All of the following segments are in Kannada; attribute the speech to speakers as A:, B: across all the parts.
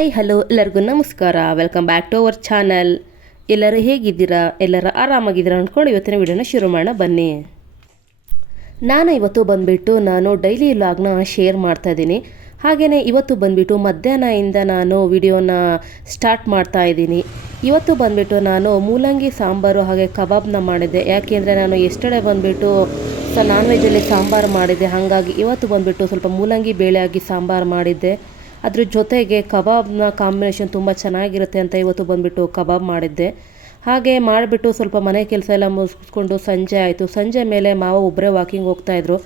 A: ಹಾಯ್ ಹಲೋ ಎಲ್ಲರಿಗೂ ನಮಸ್ಕಾರ. Welcome back to our channel ಎಲ್ಲರೂ ಹೇಗಿದ್ದೀರಾ? ಎಲ್ಲರೂ ಆರಾಮಾಗಿದ್ದೀರಾ ಅಂದ್ಕೊಂಡು ಇವತ್ತಿನ ವಿಡಿಯೋನ ಶುರು ಮಾಡೋಣ, ಬನ್ನಿ. ನಾನು ಇವತ್ತು ಬಂದುಬಿಟ್ಟು ನಾನು ಡೈಲಿ ವ್ಲಾಗ್ನ ಶೇರ್ ಮಾಡ್ತಾ ಇದ್ದೀನಿ. ಹಾಗೆಯೇ ಇವತ್ತು ಬಂದುಬಿಟ್ಟು ಮಧ್ಯಾಹ್ನದಿಂದ ನಾನು ವಿಡಿಯೋನ ಸ್ಟಾರ್ಟ್ ಮಾಡ್ತಾ ಇದ್ದೀನಿ. ಇವತ್ತು ಬಂದುಬಿಟ್ಟು ನಾನು ಮೂಲಂಗಿ, ಸಾಂಬಾರು ಹಾಗೆ ಕಬಾಬ್ನ ಮಾಡಿದ್ದೆ. ಯಾಕೆಂದರೆ ನಾನು ಎಷ್ಟಡೆ ಬಂದುಬಿಟ್ಟು ಸೊ ನಾನ್ ವೆಜ್ಜಲ್ಲಿ ಸಾಂಬಾರು ಮಾಡಿದ್ದೆ. ಹಾಗಾಗಿ ಇವತ್ತು ಬಂದುಬಿಟ್ಟು ಸ್ವಲ್ಪ ಮೂಲಂಗಿ, ಬೇಳೆ ಹಾಕಿ ಸಾಂಬಾರು ಮಾಡಿದ್ದೆ. ಅದ್ರ ಜೊತೆಗೆ ಕಬಾಬ್ನ ಕಾಂಬಿನೇಷನ್ ತುಂಬ ಚೆನ್ನಾಗಿರುತ್ತೆ ಅಂತ ಇವತ್ತು ಬಂದುಬಿಟ್ಟು ಕಬಾಬ್ ಮಾಡಿದ್ದೆ. ಹಾಗೆ ಮಾಡಿಬಿಟ್ಟು ಸ್ವಲ್ಪ ಮನೆ ಕೆಲಸ ಎಲ್ಲ ಮುಗಿಸ್ಕೊಂಡು ಸಂಜೆ ಆಯಿತು. ಸಂಜೆ ಮೇಲೆ ಮಾವ ಒಬ್ಬರೇ ವಾಕಿಂಗ್ ಹೋಗ್ತಾಯಿದ್ರು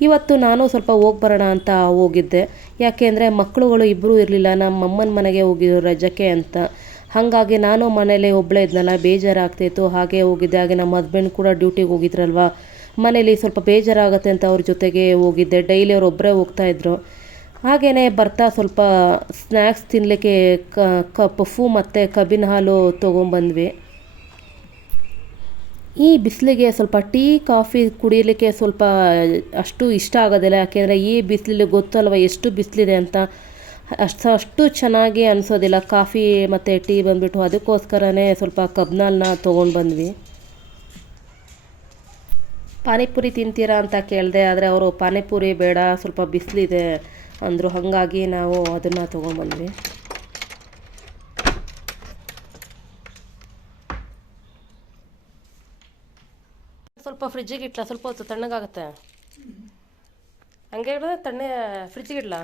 A: ಇವತ್ತು ನಾನು ಸ್ವಲ್ಪ ಹೋಗಿ ಬರೋಣ ಅಂತ ಹೋಗಿದ್ದೆ. ಯಾಕೆಂದರೆ ಮಕ್ಕಳುಗಳು ಇಬ್ಬರೂ ಇರಲಿಲ್ಲ. ನಮ್ಮ ಅಮ್ಮನ ಮನೆಗೆ ಹೋಗಿದ್ರು ರಜಕ್ಕೆ ಅಂತ. ಹಾಗಾಗಿ ನಾನು ಮನೇಲಿ ಒಬ್ಬಳೇ ಇದ್ನಲ್ಲ ಬೇಜಾರಾಗ್ತಿತ್ತು ಹಾಗೆ ಹೋಗಿದ್ದೆ. ಹಾಗೆ ನಮ್ಮ ಹಸ್ಬೆಂಡ್ ಕೂಡ ಡ್ಯೂಟಿಗೆ ಹೋಗಿದ್ರಲ್ವ? ಮನೇಲಿ ಸ್ವಲ್ಪ ಬೇಜಾರಾಗುತ್ತೆ ಅಂತ ಅವ್ರ ಜೊತೆಗೆ ಹೋಗಿದ್ದೆ. ಡೈಲಿ ಅವ್ರು ಒಬ್ಬರೇ ಹೋಗ್ತಾಯಿದ್ರು ಹಾಗೆಯೇ ಬರ್ತಾ ಸ್ವಲ್ಪ ಸ್ನ್ಯಾಕ್ಸ್ ತಿನ್ನಲಿಕ್ಕೆ ಕ ಪಫು ಮತ್ತು ಕಬ್ಬಿನ ಹಾಲು ತೊಗೊಂಬಂದ್ವಿ. ಈ ಬಿಸಿಲಿಗೆ ಸ್ವಲ್ಪ ಟೀ, ಕಾಫಿ ಕುಡಿಯಲಿಕ್ಕೆ ಸ್ವಲ್ಪ ಅಷ್ಟು ಇಷ್ಟ ಆಗೋದಿಲ್ಲ. ಯಾಕೆಂದರೆ ಈ ಬಿಸಿಲಿಗೆ ಗೊತ್ತಲ್ವ ಎಷ್ಟು ಬಿಸಿಲಿದೆ ಅಂತ. ಅಷ್ಟು ಅಷ್ಟು ಚೆನ್ನಾಗಿ ಅನಿಸೋದಿಲ್ಲ. ಕಾಫಿ ಮತ್ತು ಟೀ ಬಂದುಬಿಟ್ಟು ಅದಕ್ಕೋಸ್ಕರನೇ ಸ್ವಲ್ಪ ಕಬ್ನಾಲ್ನ ತೊಗೊಂಡು ಬಂದ್ವಿ ಪಾನಿಪುರಿ ತಿಂತೀರಾ ಅಂತ ಕೇಳಿದೆ, ಆದರೆ ಅವರು ಪಾನಿಪುರಿ ಬೇಡ, ಸ್ವಲ್ಪ ಬಿಸಿಲಿದೆ. ಅಂದರು ಹಾಗಾಗಿ ನಾವು ಅದನ್ನು ತೊಗೊಂಬಂದ್ವಿ. ಸ್ವಲ್ಪ ಫ್ರಿಜ್ಜಿಗೆ ಇಟ್ಲ ಸ್ವಲ್ಪ ಹೊತ್ತು ತಣ್ಣಗಾಗುತ್ತೆ. ಹಂಗೆ ಇಡೋದು ತಣ್ಣೆ ಫ್ರಿಜ್ಜಿಗೆ ಇಡ್ಲಾ?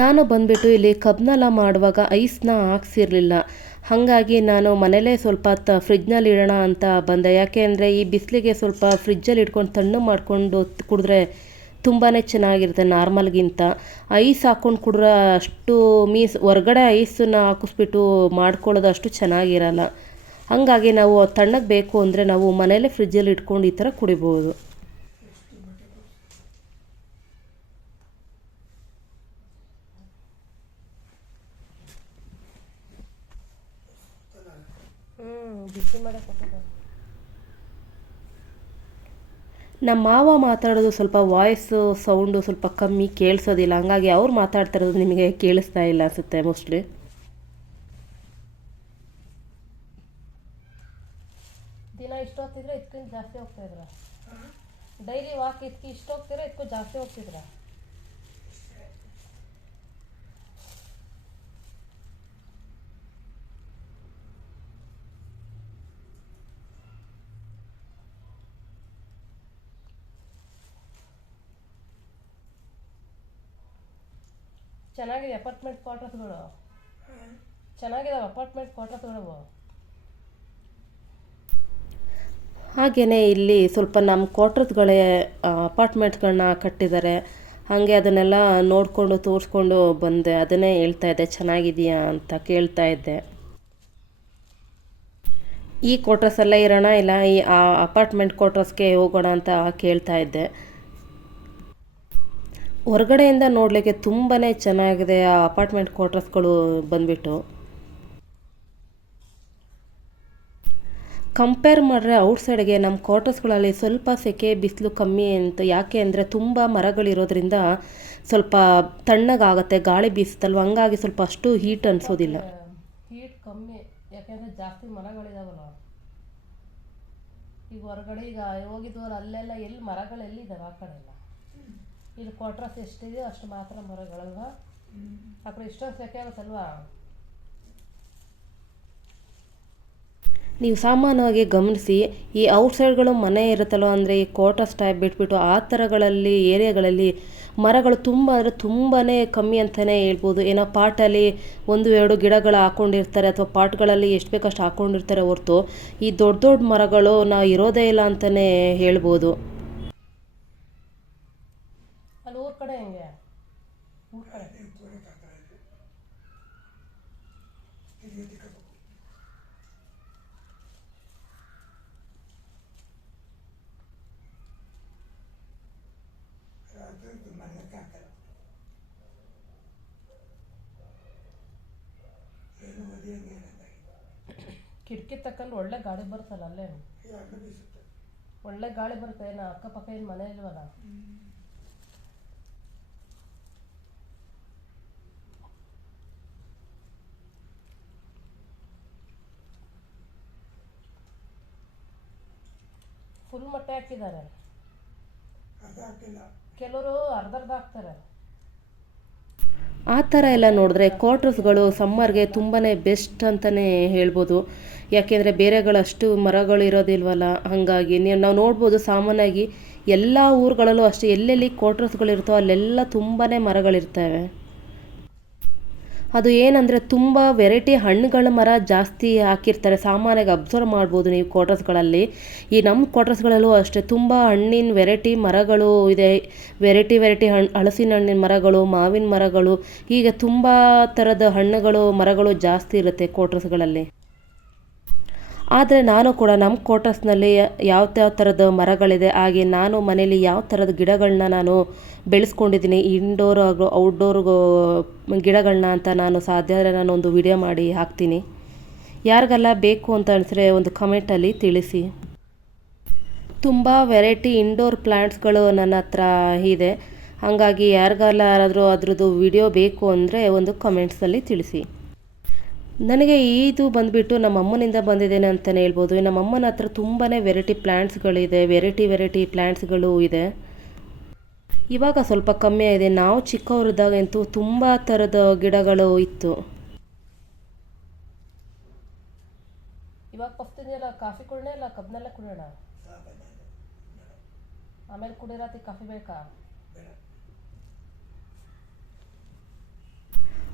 A: ನಾನು ಬಂದ್ಬಿಟ್ಟು ಇಲ್ಲಿ ಕಬ್ನೆಲ್ಲ ಮಾಡುವಾಗ ಐಸ್ನ ಹಾಕ್ಸಿರ್ಲಿಲ್ಲ. ಹಾಗಾಗಿ ನಾನು ಮನೇಲೇ ಸ್ವಲ್ಪ ತ ಫ್ರಿಜ್ನಲ್ಲಿ ಇಡೋಣ ಅಂತ ಬಂದೆ. ಯಾಕೆ ಅಂದರೆ ಈ ಬಿಸಿಲಿಗೆ ಸ್ವಲ್ಪ ಫ್ರಿಜ್ಜಲ್ಲಿ ಇಟ್ಕೊಂಡು ತಣ್ಣು ಮಾಡಿಕೊಂಡು ಕುಡಿದ್ರೆ ತುಂಬಾ ಚೆನ್ನಾಗಿರುತ್ತೆ ನಾರ್ಮಲ್ಗಿಂತ. ಐಸ್ ಹಾಕ್ಕೊಂಡು ಕುಡ್ರೆ ಅಷ್ಟು ಮೀಸ್ ಹೊರ್ಗಡೆ ಐಸನ್ನು ಹಾಕಿಸ್ಬಿಟ್ಟು ಮಾಡ್ಕೊಳ್ಳೋದು ಅಷ್ಟು ಚೆನ್ನಾಗಿರಲ್ಲ. ಹಾಗಾಗಿ ನಾವು ತಣ್ಣಗೆ ಬೇಕು ಅಂದರೆ ನಾವು ಮನೇಲೇ ಫ್ರಿಜ್ಜಲ್ಲಿ ಇಟ್ಕೊಂಡು ಈ ಥರ ಕುಡಿಬೋದು. ಬಿಸಿ ನಮ್ಮ ಮಾವ ಮಾತಾಡೋದು ಸ್ವಲ್ಪ ವಾಯ್ಸು ಸೌಂಡು ಸ್ವಲ್ಪ ಕಮ್ಮಿ ಕೇಳಿಸೋದಿಲ್ಲ. ಹಂಗಾಗಿ ಅವ್ರು ಮಾತಾಡ್ತಾ ಇರೋದು ನಿಮಗೆ ಕೇಳಿಸ್ತಾ ಇಲ್ಲ ಅನಿಸುತ್ತೆ ಮೋಸ್ಟ್ಲಿ ದಿನ ಇಷ್ಟೊತ್ತಿದ್ರೆ ಇದಕ್ಕಿಂತ ಜಾಸ್ತಿ ಹೋಗ್ತಾ ಇದ್ರ. ಡೈಲಿ ವಾಕ್ ಇದಕ್ಕೆ ಇಷ್ಟು ಹೋಗ್ತೀರಾ ಇದಕ್ಕೂ ಜಾಸ್ತಿ ಹೋಗ್ತಿದ್ರ. ಚೆನ್ನಾಗಿದೆ ಅಪಾರ್ಟ್ಮೆಂಟ್ ಕ್ವಾರ್ಟರ್ಸ್ಗಳು. ಚೆನ್ನಾಗಿದಾವೆ ಅಪಾರ್ಟ್ಮೆಂಟ್ ಕ್ವಾರ್ಟರ್ಸ್ಗಳು. ಹಾಗೆಯೇ ಇಲ್ಲಿ ಸ್ವಲ್ಪ ನಮ್ಮ ಕ್ವಾರ್ಟರ್ಸ್ಗಳೇ ಅಪಾರ್ಟ್ಮೆಂಟ್ಸ್ಗಳನ್ನ ಕಟ್ಟಿದ್ದಾರೆ. ಹಾಗೆ ಅದನ್ನೆಲ್ಲ ನೋಡಿಕೊಂಡು, ತೋರಿಸ್ಕೊಂಡು ಬಂದೆ. ಅದನ್ನೇ ಹೇಳ್ತಾ ಇದ್ದೆ, ಚೆನ್ನಾಗಿದೆಯಾ ಅಂತ ಕೇಳ್ತಾ ಇದ್ದೆ. ಈ ಕ್ವಾರ್ಟರ್ಸಲ್ಲೇ ಇರೋಣ, ಇಲ್ಲ ಈ ಅಪಾರ್ಟ್ಮೆಂಟ್ ಕ್ವಾರ್ಟರ್ಸ್ಗೆ ಹೋಗೋಣ ಅಂತ ಕೇಳ್ತಾ ಇದ್ದೆ. ಹೊರಗಡೆಯಿಂದ ನೋಡಲಿಕ್ಕೆ ತುಂಬಾ ಚೆನ್ನಾಗಿದೆ ಆ ಅಪಾರ್ಟ್ಮೆಂಟ್ ಕ್ವಾರ್ಟರ್ಸ್ಗಳು ಬಂದ್ಬಿಟ್ಟು. ಕಂಪೇರ್ ಮಾಡಿದ್ರೆ ಔಟ್ಸೈಡ್ಗೆ ನಮ್ಮ ಕ್ವಾರ್ಟರ್ಸ್ಗಳಲ್ಲಿ ಸ್ವಲ್ಪ ಸೆಕೆ, ಬಿಸಿಲು ಕಮ್ಮಿ ಅಂತ ಯಾಕೆ ಅಂದರೆ ತುಂಬ ಮರಗಳಿರೋದ್ರಿಂದ ಸ್ವಲ್ಪ ತಣ್ಣಗಾಗತ್ತೆ, ಗಾಳಿ ಬೀಸುತ್ತಲ್ವ? ಹಂಗಾಗಿ ಸ್ವಲ್ಪ ಅಷ್ಟು ಹೀಟ್ ಅನಿಸೋದಿಲ್ಲ. ಹೀಟ್ ಕಮ್ಮಿ, ಯಾಕೆಂದರೆ ಜಾಸ್ತಿ ಮರಗಳಿದಾವಲ್ಲ. ಈಗ ಹೊರಗಡೆ ಈಗ ಹೋಗಿದ್ವಲ್ಲ, ಅಲ್ಲೆಲ್ಲ ಎಲ್ಲಿ ಮರಗಳೆಲ್ಲಿದ್ದಾವೆ ಆ ಕಡೆ ಎಲ್ಲ? ಇಲ್ಲಿ ಕ್ವಾರ್ಟರ್ಸ್ ಎಷ್ಟಿದೆಯೋ ಅಷ್ಟು ಮಾತ್ರ ಮರಗಳಲ್ವ? ಕಡೆ ಇಷ್ಟೊಂದು ಸೆಕೆ ಆಗುತ್ತಲ್ವಾ? ನೀವು ಸಾಮಾನ್ಯವಾಗಿ ಗಮನಿಸಿ, ಈ ಔಟ್ಸೈಡ್ಗಳು ಮನೆ ಇರುತ್ತಲ್ಲೋ ಅಂದರೆ ಈ ಕ್ವಾರ್ಟರ್ಸ್ ಟೈಪ್ ಬಿಟ್ಬಿಟ್ಟು ಆ ಥರಗಳಲ್ಲಿ, ಏರಿಯಾಗಳಲ್ಲಿ ಮರಗಳು ತುಂಬ ಅಂದರೆ ತುಂಬಾ ಕಮ್ಮಿ ಅಂತಲೇ ಹೇಳ್ಬೋದು. ಏನೋ ಪಾಟಲ್ಲಿ ಒಂದು, ಎರಡು ಗಿಡಗಳು ಹಾಕ್ಕೊಂಡಿರ್ತಾರೆ ಅಥವಾ ಪಾಟ್ಗಳಲ್ಲಿ ಎಷ್ಟು ಬೇಕಷ್ಟು ಹಾಕ್ಕೊಂಡಿರ್ತಾರೆ ಹೊರತು ಈ ದೊಡ್ಡ ದೊಡ್ಡ ಮರಗಳು ನಾವು ಇರೋದೇ ಇಲ್ಲ ಅಂತಲೇ ಹೇಳ್ಬೋದು. ಅಲ್ಲಿ ಊರ ಕಡೆ ಹೆಂಗೆ ಊರ ಕಡೆ ಕಿಟಕಿ ತಕ್ಕಂಡು ಒಳ್ಳೆ ಗಾಳಿ ಬರುತ್ತಲ್ಲ ಅಲ್ಲೇ
B: ಎರಡು ಬೀಸುತ್ತೆ
A: ಒಳ್ಳೆ ಗಾಳಿ ಬರುತ್ತೆ ಏನು ಅಕ್ಕಪಕ್ಕ ಏನು ಮನೆ ಇಲ್ವಲ್ಲ ಫುಲ್ ಮೊಟ್ಟೆ ಹಾಕಿದ್ದಾರೆ. ಕೆಲವರು ಅರ್ಧರ್ಧ ಅರ್ಧ ಹಾಕ್ತಾರೆ. ಆ ಥರ ಎಲ್ಲ ನೋಡಿದ್ರೆ ಕ್ವಾರ್ಟರ್ಸ್ಗಳು ಸಮ್ಮರ್ಗೆ ತುಂಬಾ ಬೆಸ್ಟ್ ಅಂತಲೇ ಹೇಳ್ಬೋದು. ಯಾಕೆಂದರೆ ಬೇರೆಗಳಷ್ಟು ಮರಗಳು ಇರೋದಿಲ್ವಲ್ಲ ಹಾಗಾಗಿ ನೀವು ನಾವು ನೋಡ್ಬೋದು ಸಾಮಾನ್ಯವಾಗಿ ಎಲ್ಲ ಊರುಗಳಲ್ಲೂ ಅಷ್ಟೇ ಎಲ್ಲೆಲ್ಲಿ ಕ್ವಾರ್ಟರ್ಸ್ಗಳಿರ್ತೋ ಅಲ್ಲೆಲ್ಲ ತುಂಬಾ ಮರಗಳಿರ್ತವೆ. ಅದು ಏನಂದರೆ ತುಂಬ ವೆರೈಟಿ ಹಣ್ಣುಗಳ ಮರ ಜಾಸ್ತಿ ಹಾಕಿರ್ತಾರೆ. ಸಾಮಾನ್ಯವಾಗಿ ಅಬ್ಸರ್ವ್ ಮಾಡ್ಬೋದು ನೀವು ಕ್ವಾರ್ಟರ್ಸ್ಗಳಲ್ಲಿ. ಈ ನಮ್ಮ ಕ್ವಾರ್ಟರ್ಸ್ಗಳಲ್ಲೂ ಅಷ್ಟೇ, ತುಂಬ ಹಣ್ಣಿನ ವೆರೈಟಿ ಮರಗಳು ಇದೆ. ವೆರೈಟಿ ವೆರೈಟಿ ಹಣ್ಣು ಹಲಸಿನ ಹಣ್ಣಿನ ಮರಗಳು, ಮಾವಿನ ಮರಗಳು, ಹೀಗೆ ತುಂಬ ಥರದ ಹಣ್ಣುಗಳು, ಮರಗಳು ಜಾಸ್ತಿ ಇರುತ್ತೆ ಕ್ವಾರ್ಟರ್ಸ್ಗಳಲ್ಲಿ. ಆದರೆ ನಾನು ಕೂಡ ನಮ್ಮ ಕ್ವಾರ್ಟರ್ಸ್ನಲ್ಲಿ ಯಾವ ಯಾವ ಥರದ ಮರಗಳಿದೆ, ಹಾಗೆ ನಾನು ಮನೇಲಿ ಯಾವ ಥರದ ಗಿಡಗಳನ್ನ ನಾನು ಬೆಳೆಸ್ಕೊಂಡಿದ್ದೀನಿ ಇಂಡೋರ್ ಹಾಗೂ ಔಟ್ಡೋರ್ ಗಿಡಗಳನ್ನ ಅಂತ ನಾನು ಸಾಧ್ಯ ಆದರೆ ನಾನು ಒಂದು ವಿಡಿಯೋ ಮಾಡಿ ಹಾಕ್ತೀನಿ. ಯಾರಿಗೆಲ್ಲ ಬೇಕು ಅಂತ ಅನಿಸಿದ್ರೆ ಒಂದು ಕಮೆಂಟಲ್ಲಿ ತಿಳಿಸಿ. ತುಂಬ ವೆರೈಟಿ ಇಂಡೋರ್ ಪ್ಲ್ಯಾಂಟ್ಸ್ಗಳು ನನ್ನ ಹತ್ರ ಇದೆ. ಹಾಗಾಗಿ ಯಾರಿಗೆಲ್ಲ ಯಾರಾದರೂ ಅದ್ರದ್ದು ವಿಡಿಯೋ ಬೇಕು ಅಂದರೆ ಒಂದು ಕಮೆಂಟ್ಸಲ್ಲಿ ತಿಳಿಸಿ. ನನಗೆ ಇದು ಬಂದುಬಿಟ್ಟು ನಮ್ಮ ಅಮ್ಮನಿಂದ ಬಂದಿದ್ದೇನೆ ಅಂತಲೇ ಹೇಳ್ಬೋದು. ನಮ್ಮ ಅಮ್ಮನ ಹತ್ರ ತುಂಬಾ ವೆರೈಟಿ ಪ್ಲ್ಯಾಂಟ್ಸ್ಗಳಿದೆ ವೆರೈಟಿ ವೆರೈಟಿ ಪ್ಲ್ಯಾಂಟ್ಸ್ಗಳು ಇದೆ. ಇವಾಗ ಸ್ವಲ್ಪ ಕಮ್ಮಿ ಆಗಿದೆ. ನಾವು ಚಿಕ್ಕವರಿದ್ದಾಗಂತೂ ತುಂಬ ಥರದ ಗಿಡಗಳು ಇತ್ತು. ಇವಾಗ ಪಫ್ತಿದೆಯಲ್ಲ ಕಾಫಿ ಕುಡಿಯೋಣ ಇಲ್ಲ ಕಬ್ನೆಲ್ಲ ಕುಡಿಯೋಣ? ಆಮೇಲೆ ಕುಡಿರಾತಿ ಕಾಫಿ ಬೇಕಾ?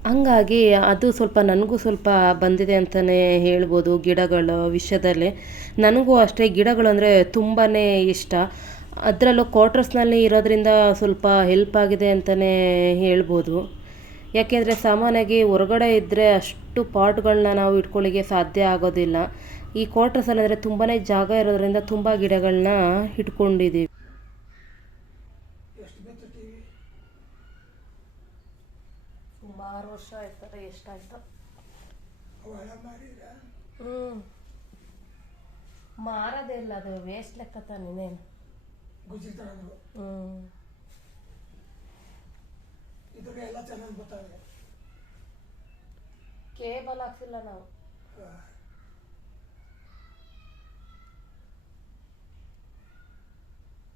A: ಹಂಗಾಗಿ ಅದು ಸ್ವಲ್ಪ ನನಗೂ ಸ್ವಲ್ಪ ಬಂದಿದೆ ಅಂತಲೇ ಹೇಳ್ಬೋದು ಗಿಡಗಳ ವಿಷಯದಲ್ಲಿ. ನನಗೂ ಅಷ್ಟೇ ಗಿಡಗಳು ಅಂದರೆ ತುಂಬಾ ಇಷ್ಟ. ಅದರಲ್ಲೂ ಕ್ವಾರ್ಟರ್ಸ್ನಲ್ಲಿ ಇರೋದ್ರಿಂದ ಸ್ವಲ್ಪ ಹೆಲ್ಪ್ ಆಗಿದೆ ಅಂತಲೇ ಹೇಳ್ಬೋದು. ಯಾಕೆಂದರೆ ಸಾಮಾನ್ಯವಾಗಿ ಹೊರಗಡೆ ಇದ್ದರೆ ಅಷ್ಟು ಪಾಟ್ಗಳನ್ನ ನಾವು ಇಟ್ಕೊಳ್ಳಿಕ್ಕೆ ಸಾಧ್ಯ ಆಗೋದಿಲ್ಲ. ಈ ಕ್ವಾರ್ಟರ್ಸಲ್ಲಿ ಅಂದರೆ ತುಂಬಾ ಜಾಗ ಇರೋದ್ರಿಂದ ತುಂಬ ಗಿಡಗಳನ್ನ ಇಟ್ಕೊಂಡಿದ್ದೀವಿ. ಮಾರದೇ ಇಲ್ಲ ಅದು ವೇಸ್ಟ್ ಲೆಕ್ಕ ತಾನೇನು ಹ್ಞೂ
B: ಇದ್ರಿಗೆ ಎಲ್ಲ ಚೆನ್ನಾಗಿ ಗೊತ್ತಾಗಿದೆ
A: ಕೇಬಲ್ ಹಾಕ್ಸಿಲ್ಲ ನಾವು.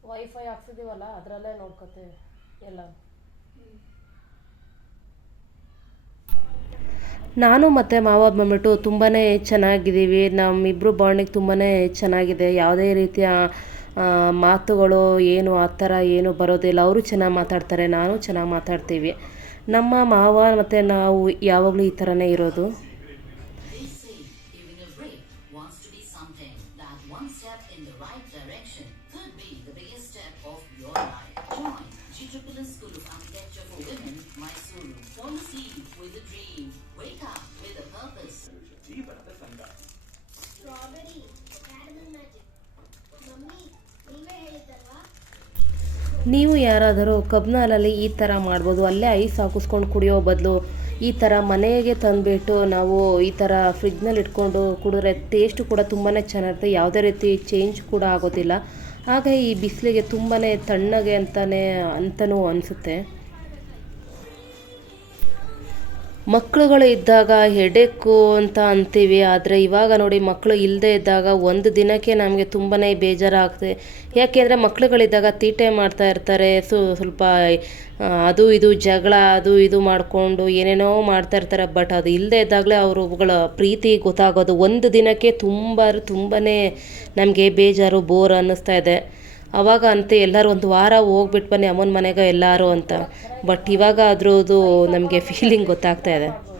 A: ವೈಫೈ ಹಾಕ್ಸಿದೀವಲ್ಲ ಅದರಲ್ಲೇ ನೋಡ್ಕೋತೀವಿ ಎಲ್ಲ ನಾನು ಮತ್ತು ಮಾವ ಬಂದ್ಬಿಟ್ಟು ತುಂಬಾ ಚೆನ್ನಾಗಿದ್ದೀವಿ. ನಮ್ಮಿಬ್ಬರು ಬಾಂಡಿಂಗ್ ತುಂಬಾ ಚೆನ್ನಾಗಿದೆ. ಯಾವುದೇ ರೀತಿಯ ಮಾತುಗಳು ಏನು, ಆ ಥರ ಏನು ಬರೋದಿಲ್ಲ. ಅವರು ಚೆನ್ನಾಗಿ ಮಾತಾಡ್ತಾರೆ, ನಾನು ಚೆನ್ನಾಗಿ ಮಾತಾಡ್ತೀವಿ. ನಮ್ಮ ಮಾವ ಮತ್ತು ನಾವು ಯಾವಾಗಲೂ ಈ ಥರನೇ ಇರೋದು.
C: Of Architecture for Women, Mysuru. Fall asleep with a dream. Wake up with a purpose.
D: Strawberry caramel magic mummy ನೀವೇ ಹೇಳಿದ್ದಲ್ವಾ
A: ನೀವು ಯಾರಾದರೂ ಕಬ್ನಾಲಲ್ಲಿ ಈ ಥರ ಮಾಡ್ಬೋದು ಅಲ್ಲೇ ಐಸ್ ಹಾಕಿಸ್ಕೊಂಡು ಕುಡಿಯೋ ಬದಲು ಈ ಥರ ಮನೆಗೆ ತಂದುಬಿಟ್ಟು ನಾವು ಈ ಥರ ಫ್ರಿಜ್ನಲ್ಲಿ ಇಟ್ಕೊಂಡು ಕುಡಿದ್ರೆ ಟೇಸ್ಟು ಕೂಡ ತುಂಬಾ ಚೆನ್ನಾಗಿರುತ್ತೆ ಯಾವುದೇ ರೀತಿ ಚೇಂಜ್ ಕೂಡ ಆಗೋದಿಲ್ಲ ಆಗ ಈ ಬಿಸಿಲಿಗೆ ತುಂಬಾ ತಣ್ಣಗೆ ಅಂತಲೇ ಅಂತಲೂ ಅನಿಸುತ್ತೆ. ಮಕ್ಕಳುಗಳು ಇದ್ದಾಗ ಹೆಡೆಕ್ಕು ಅಂತ ಅಂತೀವಿ, ಆದರೆ ಇವಾಗ ನೋಡಿ ಮಕ್ಕಳು ಇಲ್ಲದೆ ಇದ್ದಾಗ ಒಂದು ದಿನಕ್ಕೆ ನಮಗೆ ತುಂಬಾ ಬೇಜಾರಾಗ್ತದೆ. ಯಾಕೆಂದರೆ ಮಕ್ಕಳುಗಳಿದ್ದಾಗ ತೀಟೆ ಮಾಡ್ತಾ ಇರ್ತಾರೆ, ಸೊ, ಸ್ವಲ್ಪ ಅದು ಇದು ಜಗಳ, ಅದು ಇದು ಮಾಡಿಕೊಂಡು ಏನೇನೋ ಮಾಡ್ತಾ ಇರ್ತಾರೆ. ಬಟ್ ಅದು ಇಲ್ಲದೆ ಇದ್ದಾಗಲೇ ಅವರುಗಳ ಪ್ರೀತಿ ಗೊತ್ತಾಗೋದು. ಒಂದು ದಿನಕ್ಕೆ ತುಂಬ ತುಂಬಾ ನಮಗೆ ಬೇಜಾರು, ಬೋರ್ ಅನ್ನಿಸ್ತಾ ಇದೆ. ಅವಾಗ ಅಂತೆ ಎಲ್ಲರೂ ಒಂದು ವಾರ ಹೋಗ್ಬಿಟ್ಟು ಬನ್ನಿ ಅಮ್ಮನ ಮನೆಗೆ ಎಲ್ಲರೂ ಅಂತ. ಬಟ್ ಇವಾಗ ಅದ್ರದ್ದು ನಮಗೆ ಫೀಲಿಂಗ್ ಗೊತ್ತಾಗ್ತಾ ಇದೆ.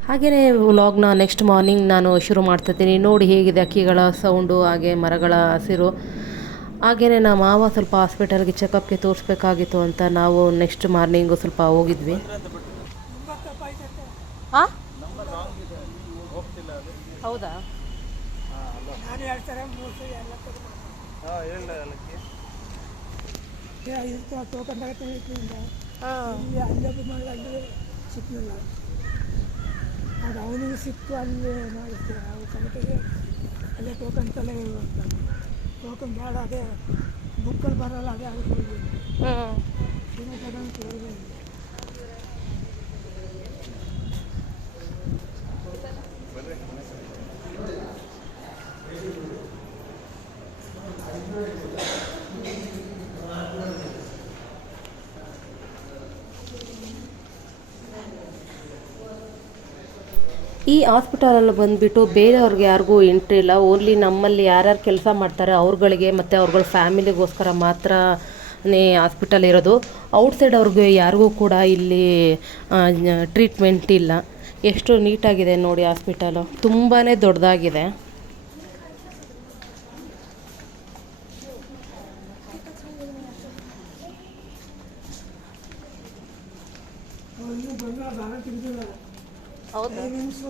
A: ಹಾಗೆಯೇ ವ್ಲಾಗ್ನ ನೆಕ್ಸ್ಟ್ ಮಾರ್ನಿಂಗ್ ನಾನು ಶುರು ಮಾಡ್ತಿದ್ದೀನಿ ನೋಡಿ ಹೇಗಿದೆ ಅಕ್ಕಿಗಳ ಸೌಂಡು ಹಾಗೆ ಮರಗಳ ಹಸಿರು. ಹಾಗೆಯೇ ನಮ್ಮ ಮಾವ ಸ್ವಲ್ಪ ಹಾಸ್ಪಿಟಲ್ಗೆ ಚೆಕಪ್ಗೆ ತೋರಿಸ್ಬೇಕಾಗಿತ್ತು ಅಂತ ನಾವು ನೆಕ್ಸ್ಟ್ ಮಾರ್ನಿಂಗು ಸ್ವಲ್ಪ ಹೋಗಿದ್ವಿ. ಹಾಂ? ಹೌದಾ?
B: ನಾನು ಹೇಳ್ತಾರೆ ಮೂರು ಸರಿ ಎಲ್ಲ ಕೊಡು
E: ಹಾಂ ಹೇಳ ನನಗೆ
B: ಇದು ಟೋಕನ್ ತಗೋತೀನಿ ಇಲ್ಲಿ ಅಲ್ಲೇ ಮಾಡಿ ಅಲ್ಲಿ ಸಿಕ್ಕಲಿಲ್ಲ ಅದು ಅವನಿಗೆ ಸಿಕ್ತು ಅಲ್ಲಿ ಮಾಡಿಸ್ತೀವಿ ಅವು ಕಮಿಟಿಗೆ ಅಲ್ಲೇ ಟೋಕನ್ ತಲೆ ಟೋಕನ್ ಬೇಡ, ಅದೇ ಬುಕ್ಕಲ್ಲಿ ಬರೋಲ್ಲ, ಅದೇ ಅದಕ್ಕೆ ಹೋಗಿ ಏನೋ ತಗೊಂಡು ಕೊಡೋದು
A: ಈ ಹಾಸ್ಪಿಟಲಲ್ಲಿ ಬಂದುಬಿಟ್ಟು ಬೇರೆಯವ್ರಿಗೆ ಯಾರಿಗೂ ಎಂಟ್ರಿ ಇಲ್ಲ. ಓನ್ಲಿ ನಮ್ಮಲ್ಲಿ ಯಾರ್ಯಾರು ಕೆಲಸ ಮಾಡ್ತಾರೆ ಅವ್ರುಗಳಿಗೆ ಮತ್ತು ಅವ್ರುಗಳ ಫ್ಯಾಮಿಲಿಗೋಸ್ಕರ ಮಾತ್ರ ಹಾಸ್ಪಿಟಲ್ ಇರೋದು. ಔಟ್ಸೈಡ್ ಅವ್ರಿಗೆ ಯಾರಿಗೂ ಕೂಡ ಇಲ್ಲಿ ಟ್ರೀಟ್ಮೆಂಟ್ ಇಲ್ಲ. ಎಷ್ಟು ನೀಟಾಗಿದೆ ನೋಡಿ ಹಾಸ್ಪಿಟಲು. ತುಂಬಾ ದೊಡ್ಡದಾಗಿದೆ
B: ಇನ್ನೂ ಬಂದು ದಾನ ತಿಂದಿಲ್ಲ ನಿಮಿಷ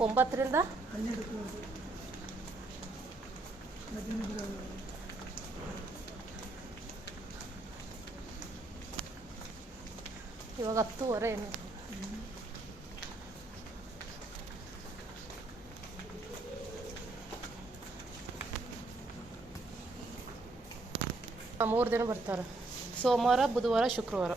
B: ಒಂಬತ್ತರಿಂದ?
A: ಇವಾಗ ಹತ್ತುವರೆ ಏನು? ಮೂರು ದಿನ ಬರ್ತಾರೆ. ಸೋಮವಾರ ಬುಧವಾರ ಶುಕ್ರವಾರ.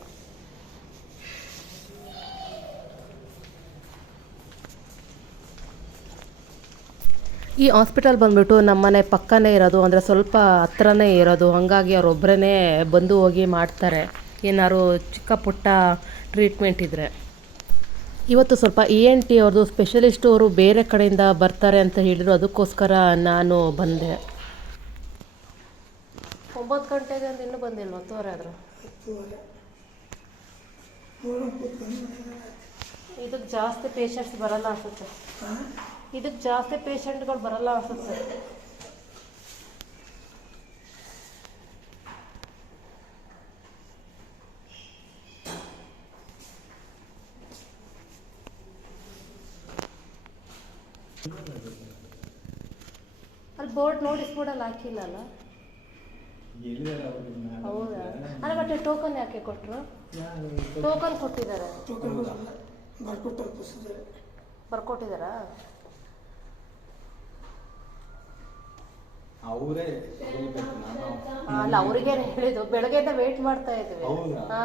A: ಈ ಹಾಸ್ಪಿಟಲ್ ಬಂದ್ಬಿಟ್ಟು ನಮ್ಮನೆ ಪಕ್ಕನೇ ಇರೋದು ಅಂದರೆ ಸ್ವಲ್ಪ ಹತ್ರನೇ ಇರೋದು ಹಾಗಾಗಿ ಒಬ್ಬರೇ ಬಂದು ಹೋಗಿ ಮಾಡ್ತಾರೆ. ಏನಾದ್ರು ಚಿಕ್ಕ ಪುಟ್ಟ ಟ್ರೀಟ್ಮೆಂಟ್ ಇದ್ದರೆ ಇವತ್ತು ಸ್ವಲ್ಪ ಇ ಎನ್ ಟಿ ಅವ್ರದ್ದು ಸ್ಪೆಷಲಿಸ್ಟು ಅವರು ಬೇರೆ ಕಡೆಯಿಂದ ಬರ್ತಾರೆ ಅಂತ ಹೇಳಿದ್ರು ಅದಕ್ಕೋಸ್ಕರ ನಾನು ಬಂದೆ. ಒಂಬತ್ತು ಗಂಟೆಗೆ ಅಂತ ಇನ್ನೂ ಬಂದಿಲ್ಲ ಹತ್ತುವರೆ. ಆದರೂ ಇದಕ್ಕೆ ಜಾಸ್ತಿ ಪೇಷಂಟ್ಸ್ ಬರಲ್ಲ ಅನ್ಸುತ್ತೆ. ಇದಕ್ಕೆ ಜಾಸ್ತಿ ಪೇಷಂಟ್ಗಳು ಬರಲ್ಲ ಅನ್ಸುತ್ತೆ. ಅಲ್ಲಿ ಬೋರ್ಡ್ ನೋಟಿಸ್ ಬೋರ್ಡಲ್ಲಿ ಹಾಕಿಲ್ಲಲ್ಲ ಹೌದಾ? ಅಲ್ಲ ಮತ್ತೆ ಟೋಕನ್ ಯಾಕೆ ಕೊಟ್ಟರು ಟೋಕನ್ ಕೊಟ್ಟಿದ್ದಾರೆ. ಬರ್ಕೊಟ್ಟಿದ್ದಾರಾ?
E: ಅವರೇ ನಾನು.
A: ಅಲ್ಲ ಅವ್ರಿಗೆ ಹೇಳಿದ್ದು? ಬೆಳಗ್ಗೆಯಿಂದ ವೇಟ್ ಮಾಡ್ತಾ ಇದ್ವಿ.
E: ಹೌದಾ?
A: ಹಾ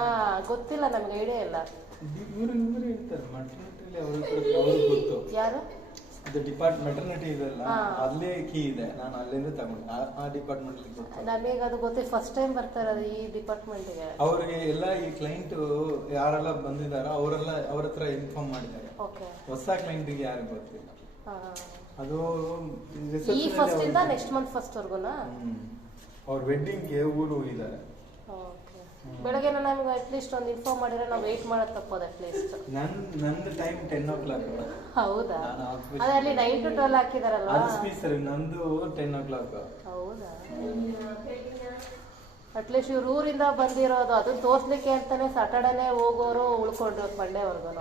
A: ಗೊತ್ತಿಲ್ಲ ನಮ್ಗೆ ಐಡಿಯಾ ಇಲ್ಲ.
E: ಇವರು ಇವರು ಇರ್ತಾರೆ ಮಟರ್ನಿಟಿಲಿ ಅವ್ರ ಅವ್ರಿಗೆ ಗೊತ್ತು.
A: ಯಾರು?
E: ಇದು ಡಿಪಾರ್ಟ್ ಮೆಟರ್ನಿಟಿ ಇದೆಲ್ಲ. ಅಲ್ಲೇ ಕೀ ಇದೆ. ನಾನು ಅಲ್ಲಿಂದ ತಗೊಂಡೆ. ಆ- ಡಿಪಾರ್ಟ್ಮೆಂಟ್ ಗೊತ್ತು.
A: ನಮಗೆ ಅದು ಗೊತ್ತಿಲ್ಲ. ಫಸ್ಟ್ ಟೈಮ್ ಬರ್ತಾ ಇರೋದು ಈ ಡಿಪಾರ್ಟ್ಮೆಂಟ್ಗೆ
E: ಅವರಿಗೆ ಎಲ್ಲ ಈ ಕ್ಲೈಂಟ್ ಯಾರೆಲ್ಲ ಬಂದಿದಾರೋ ಅವರೆಲ್ಲ ಅವ್ರ ಹತ್ರ ಇನ್ಫಾರ್ಮ್ ಮಾಡಿದ್ದಾರೆ.
A: ಓಕೆ
E: ಹೊಸ ಕ್ಲೈಂಟಿಗೆ ಯಾರು ಗೊತ್ತಿಲ್ಲ. ಅದು
A: ಈ ಫಸ್ಟ್ ಇಂದ ನೆಕ್ಸ್ಟ್ ಮಂತ್ ಫಸ್ಟ್ ವರ್ಗುನಾ.
E: ಅವ್ರ ವೆಡ್ಡಿಂಗ್ಗೆ ಊರು ಹೋಗಿದ್ದಾರೆ.
A: ಓಕೆ ಬೆಳಗ್ಗೆ ನಮಗೆ ಅಟ್ಲೀಸ್ಟ್ ಒಂದು ಇನ್ಫಾರ್ಮ್ ಮಾಡಿದ್ರೆ ನಾವು ವೇಟ್ ಮಾಡೋದು ತಪ್ಪೋದು ಅಟ್ಲೀಸ್ಟ್
E: ನನ್ ನಂದು ಟೈಮ್ ಟೆನ್ ಓ ಕ್ಲಾಕ್
A: ಹೌದಾ? ಅದೇ ಅಲ್ಲಿ ನೈನ್ ಟು ಟ್ವೆಲ್ ಹಾಕಿದಾರಲ್ಲ
E: ಅದು ಸ್ಪೀಸರ್ ನಂದು ಟೆನ್ ಓ ಕ್ಲಾಕ್
A: ಹೌದಾ ಅಟ್ಲೀಸ್ಟ್ ಇವ್ರು ಊರಿಂದ ಬಂದಿರೋದು ಅದು ತೋರ್ಸ್ಲಿಕ್ಕೆ ಅಂತಾನೆ ಸಾಟರ್ಡೇನೆ ಹೋಗೋರು ಉಳ್ಕೊಂಡ್ರು ಮಂಡೇವರೆಗೂ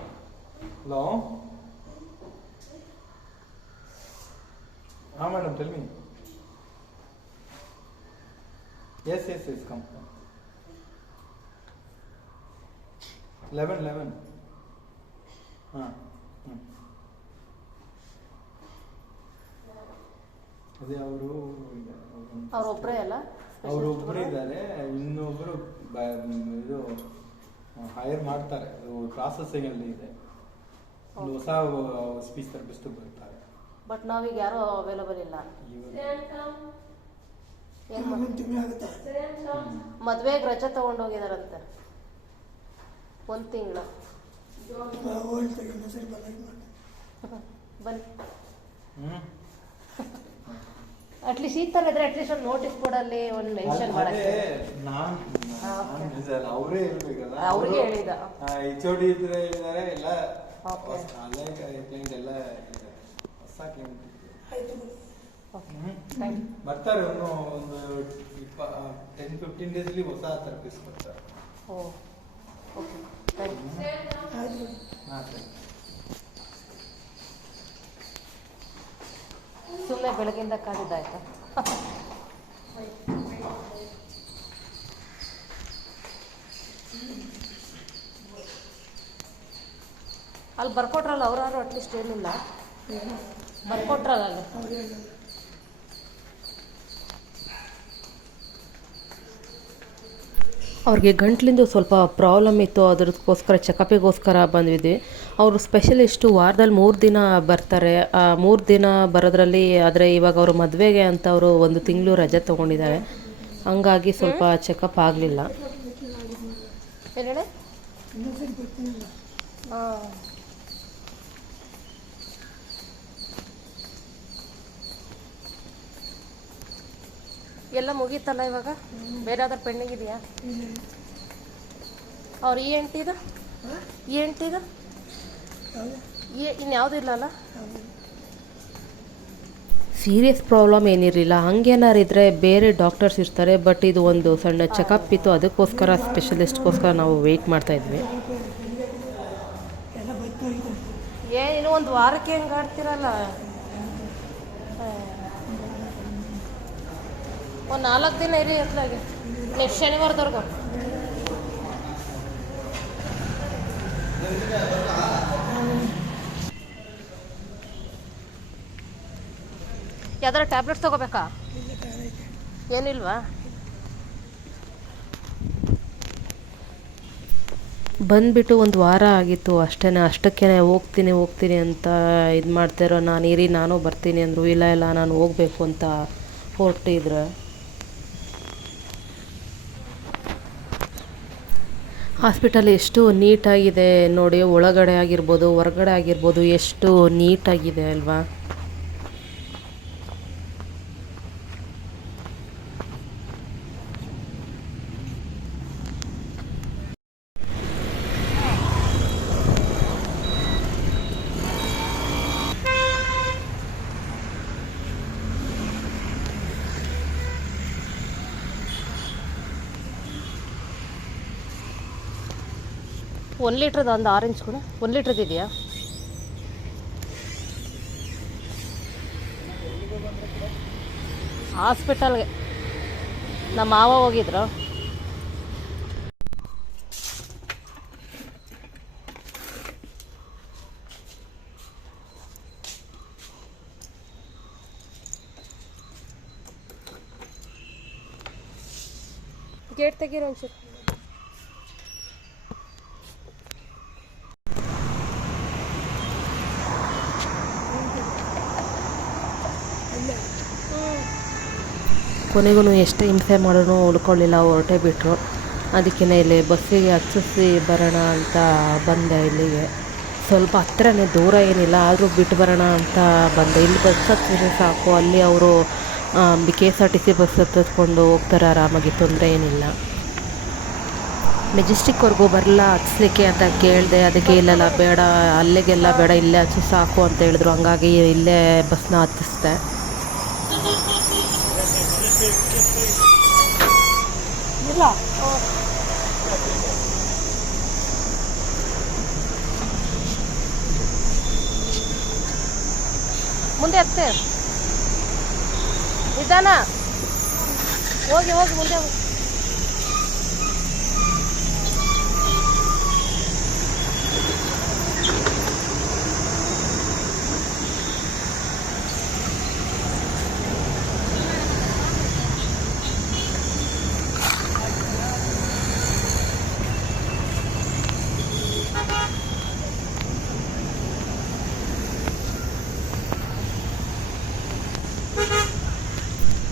E: ಹಲೋ ಹಾಂ madam tell me yes yes yes come eleven eleven ಹಾಂ ಹ್ಞೂ ಅದೇ ಅವರು
A: ಅವ್ರೊಬ್ರೇ ಅಲ್ಲ?
E: ಅವರೊಬ್ಬರು ಇದ್ದಾರೆ ಇನ್ನೊಬ್ಬರು ಇದು ಹೈರ್ ಮಾಡ್ತಾರೆ. ಪ್ರಾಸೆಸಿಂಗ್ ಅಲ್ಲಿ ಇದೆ. ಒಂದು ಹೊಸ ಸ್ಪೀಚ್ ಥೆರಪಿಸ್ಟ್ ಬರ್ತಾರೆ.
A: ಬಟ್ ನಾವೀಗ ಯಾರೂ ಅವೈಲಬಲ್ ಇಲ್ಲ. ಮದ್ವೆಗ್ ರಜ ತಗೊಂಡೋಗಿದಾರಂತೆ ಒಂದು ತಿಂಗಳು. ಬನ್ನಿ. ಅಟ್ಲೀಸ್ಟ್ ಈ ತರ ಇದ್ರೆ ಅಟ್ಲೀಸ್ಟ್ ಒಂದು ನೋಟಿಸ್ ಬೋರ್ಡಲ್ಲಿ ಒಂದು ಮೆನ್ಷನ್ ಮಾಡಕ್ಕೆ.
E: ಅವ್ರೇ ಹೇಳ್ಬೇಕಲ್ಲ.
A: ಅವ್ರಿಗೆ ಹೇಳಿದ.
E: ಎಚ್ ಓ ಡಿ ಇದ್ರೆ ಇದ್ದಾರೆ ಎಲ್ಲ ಅಲ್ಲೇ ಕ್ಲೈಂಟ್ ಎಲ್ಲ
A: ಯು
E: ಬರ್ತಾರೆ ಒಂದು ಒಂದು ಟೆನ್ ಫಿಫ್ಟೀನ್ ಡೇಸ್ಲಿ ಹೊಸ ಥೆರಪಿಸ್ಟ್ ಬರ್ತಾರೆ.
A: ಓ ಓಕೆ. ಥ್ಯಾಂಕ್ ಯು
B: ಆಯ್ತು.
E: ಹಾಂ ಸರಿ.
A: ಸುಮ್ಮನೆ ಬೆಳಗ್ಗೆಯಿಂದ ಕಾದಿದ್ದಾಯ್ತಾ? ಅಲ್ಲಿ ಬರ್ಕೊಟ್ರಲ್ಲ ಅವರಾರು ಅಟ್ಲೀಸ್ಟ್ ಏನಿಲ್ಲ. ಬರ್ಕೊಟ್ರಲ್ಲ ಅವ್ರಿಗೆ ಗಂಟ್ಲಿಂದ ಸ್ವಲ್ಪ ಪ್ರಾಬ್ಲಮ್ ಇತ್ತು. ಅದಕ್ಕೋಸ್ಕರ ಚೆಕಪಿಗೋಸ್ಕರ ಬಂದಿದ್ವಿ. ಅವರು ಸ್ಪೆಷಲಿಸ್ಟು ವಾರದಲ್ಲಿ ಮೂರು ದಿನ ಬರ್ತಾರೆ. ಮೂರು ದಿನ ಬರೋದ್ರಲ್ಲಿ ಆದರೆ ಇವಾಗ ಅವರು ಮದುವೆಗೆ ಅಂತ ಅವರು ಒಂದು ತಿಂಗಳು ರಜೆ ತೊಗೊಂಡಿದ್ದಾರೆ. ಹಂಗಾಗಿ ಸ್ವಲ್ಪ ಚೆಕಪ್ ಆಗಲಿಲ್ಲ. ಎಲ್ಲ ಮುಗೀತಲ್ಲ ಇವಾಗ? ಬೇರೆ ಯಾವ್ದಾರು ಪೆಂಡಿಂಗ್ ಇದೆಯಾ? ಅವ್ರ ಈ ಎಂಟಿದು ಈ ಎಂಟಿದು ಇನ್ಯಾವುದೂ ಇಲ್ಲಲ್ಲ ಸೀರಿಯಸ್ ಪ್ರಾಬ್ಲಮ್ ಏನಿರಲಿಲ್ಲ. ಹಂಗೇನಾರು ಇದ್ದರೆ ಬೇರೆ ಡಾಕ್ಟರ್ಸ್ ಇರ್ತಾರೆ ಬಟ್ ಇದು ಒಂದು ಸಣ್ಣ ಚೆಕಪ್ ಇತ್ತು. ಅದಕ್ಕೋಸ್ಕರ ಸ್ಪೆಷಲಿಸ್ಟ್ಗೋಸ್ಕರ ನಾವು ವೆಯ್ಟ್ ಮಾಡ್ತಾ ಇದ್ವಿ.
B: ಎಲ್ಲ ಬೈತು ಇದು
A: ಇನ್ನೂ ಒಂದು ವಾರಕ್ಕೆ ಹೆಂಗೆ ಆಡ್ತಿರಲ್ಲ? ಒಂದು ನಾಲ್ಕು ದಿನ ಇರಿ ಎತ್ತಲಾಗೆ ನೆಕ್ಸ್ಟ್ ಶನಿವಾರದವರೆಗೂ. ಯಾವ್ದಾರ ಟ್ಯಾಬ್ಲೆಟ್ಸ್ ತಗೋಬೇಕಾ? ಏನಿಲ್ವಾ? ಬಂದ್ಬಿಟ್ಟು ಒಂದು ವಾರ ಆಗಿತ್ತು ಅಷ್ಟೇ ಅಷ್ಟಕ್ಕೆ ಹೋಗ್ತೀನಿ ಹೋಗ್ತೀನಿ ಅಂತ ಇದು ಮಾಡ್ತಾರೋ ನಾನು ಇರಿ, ನಾನು ಬರ್ತೀನಿ ಅಂದರು, ಇಲ್ಲ ಇಲ್ಲ, ನಾನು ಹೋಗಬೇಕು ಅಂತ ಹೊರಟಿದ್ರು. ಹಾಸ್ಪಿಟಲ್ ಎಷ್ಟು ನೀಟಾಗಿದೆ ನೋಡಿ ಒಳಗಡೆ ಆಗಿರ್ಬೋದು ಹೊರಗಡೆ ಆಗಿರ್ಬೋದು ಎಷ್ಟು ನೀಟಾಗಿದೆ ಅಲ್ವಾ? ಒಂದು ಲೀಟ್ರದ್ದು ಒಂದು ಆರೆಂಜ್ ಕೂಡ. ಒಂದು ಲೀಟ್ರದ್ದು ಇದೆಯಾ? ಹಾಸ್ಪಿಟಲ್ಗೆ ನಮ್ಮ ಮಾವ ಹೋಗಿದ್ರು. ಗೇಟ್ ತೆಗೀರೋ ಕೊನೆಗೂ ಎಷ್ಟೇ ಹಿಂಸೆ ಮಾಡೋನು ಉಳ್ಕೊಳ್ಳಿಲ್ಲ, ಹೊರಟೇ ಬಿಟ್ಟರು ಅದಕ್ಕೆ ಇಲ್ಲಿ ಬಸ್ಸಿಗೆ ಹತ್ತಿಸಿ ಬರೋಣ ಅಂತ ಬಂದೆ ಇಲ್ಲಿಗೆ. ಸ್ವಲ್ಪ ಹತ್ರನೇ ದೂರ ಏನಿಲ್ಲ, ಆದರೂ ಬಿಟ್ಟು ಬರೋಣ ಅಂತ ಬಂದೆ. ಇಲ್ಲಿ ಬಸ್ ಹತ್ತಿದ್ರೆ ಸಾಕು, ಅಲ್ಲಿ ಅವರು K S R T C bus ಹತ್ತಿಸ್ಕೊಂಡು ಹೋಗ್ತಾರೆ, ಆರಾಮಾಗಿ ತೊಂದರೆ ಏನಿಲ್ಲ. ಮೆಜೆಸ್ಟಿಕ್ವರೆಗೂ ಬರಲ್ಲ, ಹತ್ಸ್ಲಿಕ್ಕೆ ಅಂತ ಕೇಳಿದೆ, ಅದಕ್ಕೆ ಇಲ್ಲೆಲ್ಲ ಬೇಡ, ಅಲ್ಲಿಗೆಲ್ಲ ಬೇಡ, ಇಲ್ಲೇ ಹಚ್ಚು ಸಾಕು ಅಂತ ಹೇಳಿದ್ರು. ಹಂಗಾಗಿ ಇಲ್ಲೇ ಬಸ್ನ ಹತ್ತಿಸ್ದೆ. ಮುಂದೆ ಹತ್ತೆ. ನಿಧಾನ. ಹೋಗಿ ಹೋಗಿ ಮುಂದೆ ಹೋಗಿ.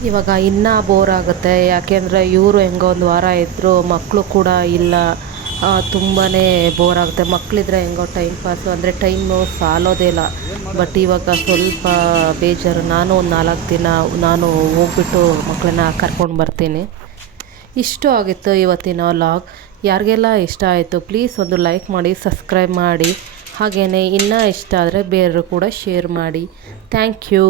A: ಇವಾಗ ಇನ್ನೂ ಬೋರ್ ಆಗುತ್ತೆ. ಯಾಕೆಂದರೆ ಇವರು ಹೆಂಗೋ ಒಂದು ವಾರ ಇದ್ದರು ಮಕ್ಕಳು ಕೂಡ ಇಲ್ಲ. ತುಂಬಾ ಬೋರ್ ಆಗುತ್ತೆ. ಮಕ್ಕಳಿದ್ರೆ ಹೆಂಗೋ ಟೈಮ್ ಪಾಸು ಅಂದರೆ ಟೈಮು ಸಾಲೋದೇ ಇಲ್ಲ. ಬಟ್ ಇವಾಗ ಸ್ವಲ್ಪ ಬೇಜಾರು. ನಾನು ಒಂದು ನಾಲ್ಕು ದಿನ ನಾನು ಹೋಗ್ಬಿಟ್ಟು ಮಕ್ಕಳನ್ನ ಕರ್ಕೊಂಡು ಬರ್ತೀನಿ. ಇಷ್ಟು ಆಗಿತ್ತು ಇವತ್ತಿನ ಲಾಗ್ ಯಾರಿಗೆಲ್ಲ ಇಷ್ಟ ಆಯಿತು ಪ್ಲೀಸ್ ಒಂದು ಲೈಕ್ ಮಾಡಿ ಸಬ್ಸ್ಕ್ರೈಬ್ ಮಾಡಿ. ಹಾಗೆಯೇ ಇನ್ನೂ ಇಷ್ಟ ಆದರೆ ಬೇರೆಯವರು ಕೂಡ ಶೇರ್ ಮಾಡಿ. Thank you